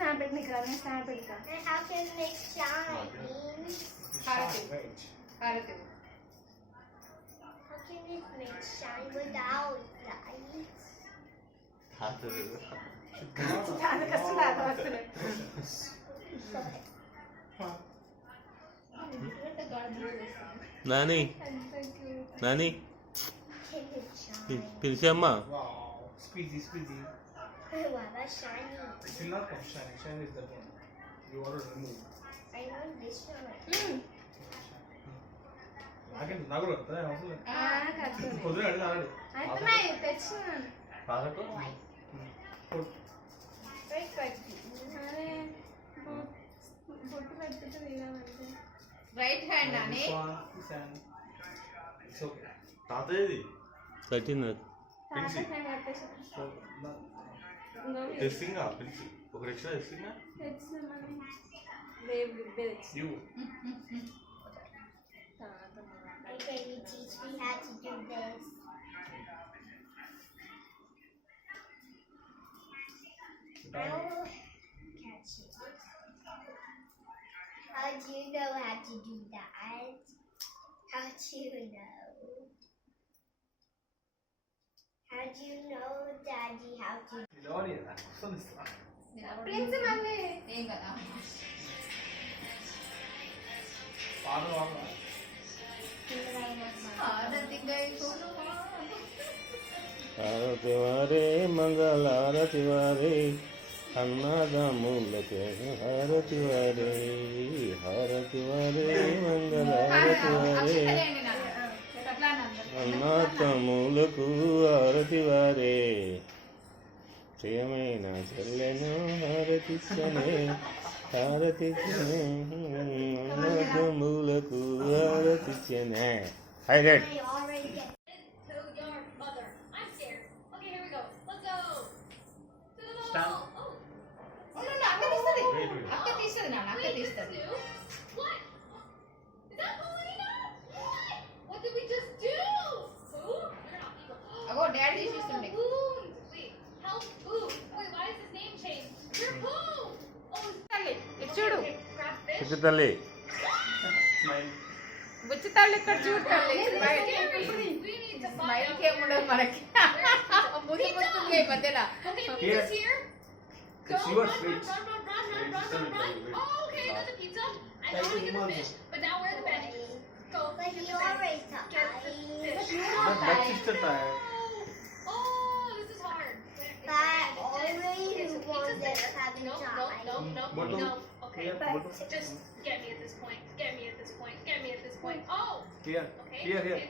snap it, Nikra. Snap it. And how can it shine? Harati. Right. Harati. How can it make shine without lights? చాలా కష్టం రాదు వస్తుంది. Nani Nani Can it shine? పిలిచమ్మా. Wow. Squeezy, squeezy. Wow, that's shiny. It will not come shiny. Shiny is the one. You want to remove. I want this one. నాకేంటి నాకు కూడా వస్తుందా అవసరం లేదు. కష్టం. పొద్దున అడిగి ఆడాడు. అర్థమై తెచ్చినాను. Right, right. అరే బొట్టు పెట్టుకుంటే తినాలంటే. Right hand ani. This hand. It's okay. తాతయ్యది కట్టిన తాతకి నేను కట్టేసాను. So, no. తెస్సింగా పిలిచి ఒక రిక్షా తెస్సింగా తెచ్చినామని వేవ్ తెచ్చి. You. Okay, you teach me how to do this. Oh, catch it. How do you know how to do that? How do you know? How do you know, Daddy, how to నిలవాలి కదా. వస్తుంది ఇస్తా. Prince mummy ఏం కదా. పాట పాడరా. హారతి గై కొనుమా. హారతి వారే మంగళారతి వారే అన్నదమ్ములకే హారతి వారే హారతి వారే మంగళారతి వారే అన్నా తమ్ములకు హారతి వారే ప్రియమైన చెల్లెను హారతిచ్చనే హారతిచ్చనే అన్నా తమ్ములకు హారతిచ్చనే highlight. I already get To your mother. I'm scared. Okay, here we go. Let's go. To the Stand. wall. Oh, అవును అక్క తీస్తది. అక్క తీస్తది నాన్న అక్క wait, this is తీస్తది. new. What? Is that Paulina? What? What did we just do? Who? You're not evil. అగో daddy You're తీసిస్తుండే. Boone. Wait, help Boone. Wait, why is his name changed? You're Boone. Oh, తల్లి ఇటు చూడు. okay, grab fish. చిక్కు తల్లి Smile. బుచ్చి తల్లి ఇక్కడ చూడు తల్లి. We need to smile find కి ఏముండదు మనకి. ముద్దు ముస్తుంది ఈ మధ్యలో. Okay, Here. pizza's here. Go, It's run, yours, run, wait. run, run, run, run, run, run, run. Oh, okay, there's a pizza. I Like want to get the Iman. fish, but now we're the bench. Go, but get you the bench. already Get the fish. But that sister tired. Oh, this is hard. But Okay, always so one pizza's that there. having Nope, time. nope, nope, Bottom. no. Okay, Here, bottom. just get me at this point. Get me at this point. Get me at this point. Oh, Here. okay. Here, here. Okay,